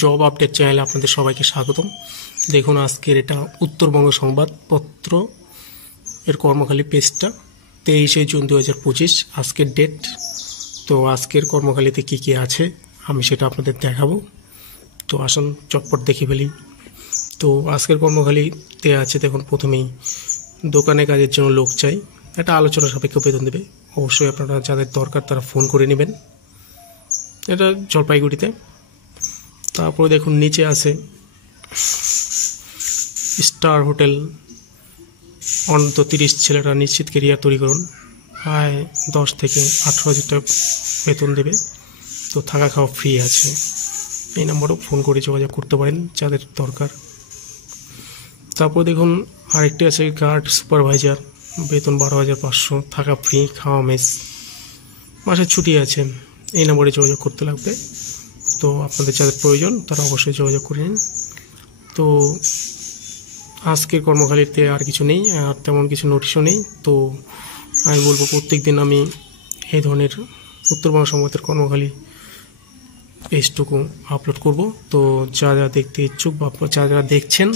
Job update চ্যানেলে আপনাদের সবাইকে স্বাগতম। দেখুন আজকের এটা উত্তরবঙ্গ সংবাদপত্র এর কর্মখালী পেজটা 23 জুন 2025 আজকের ডেট। তো আজকের কর্মখালীতে কি কি আছে আমি সেটা আপনাদের দেখাবো। তো আসুন চটপট দেখে ফেলি। তো আজকের কর্মখালীতে আছে, দেখুন প্রথমেই দোকানে কাজের জন্য লোক চাই, এটা আলোচনা সাপেক্ষ বেতন দেবে। অবশ্যই আপনারা যাদের দরকার তারা ফোন করে নেবেন। এটা জলপাইগুড়িতে। তারপরে দেখুন নিচে আছে স্টার হোটেল, অন্তত 30 ছেলেরা নিশ্চিত কেরিয়ার তৈরি করুন, আয় 10 থেকে 18,000 টাকা বেতন দেবে। তো থাকা খাওয়া ফ্রি আছে। এই নম্বরেও ফোন করে যোগাযোগ করতে পারেন যাদের দরকার। তারপর দেখুন আরেকটি আছে গার্ড সুপারভাইজার, বেতন 12,500, থাকা ফ্রি, খাওয়া মেস, মাসের ছুটি আছে। এই নম্বরে যোগাযোগ করতে লাগবে। তো আপনাদের যাদের প্রয়োজন তারা অবশ্যই যোগাযোগ করে নিন। তো আজকের কর্মখালীতে আর কিছু নেই, আর তেমন কিছু নোটিশও নেই। তো আমি বলবো প্রত্যেক দিন আমি এই ধরনের উত্তরবঙ্গ সংবাদের কর্মখালী পেজটুকু আপলোড করব। তো যারা দেখতে ইচ্ছুক বা যারা দেখছেন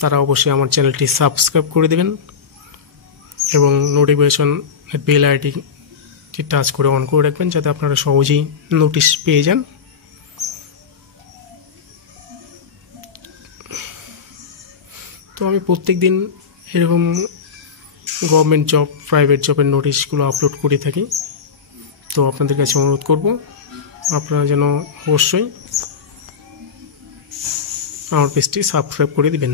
তারা অবশ্যই আমার চ্যানেলটি সাবস্ক্রাইব করে দেবেন এবং নোটিফিকেশন বেল আইডিটি টাচ করে অন করে রাখবেন, যাতে আপনারা সহজেই নোটিশ পেয়ে যান। তো আমি প্রত্যেক দিন এরকম গভর্নমেন্ট জব, প্রাইভেট জবের নোটিশগুলো আপলোড করে থাকি। তো আপনাদের কাছে অনুরোধ করব আপনারা যেন অবশ্যই আমার পেজটি সাবস্ক্রাইব করে দিবেন।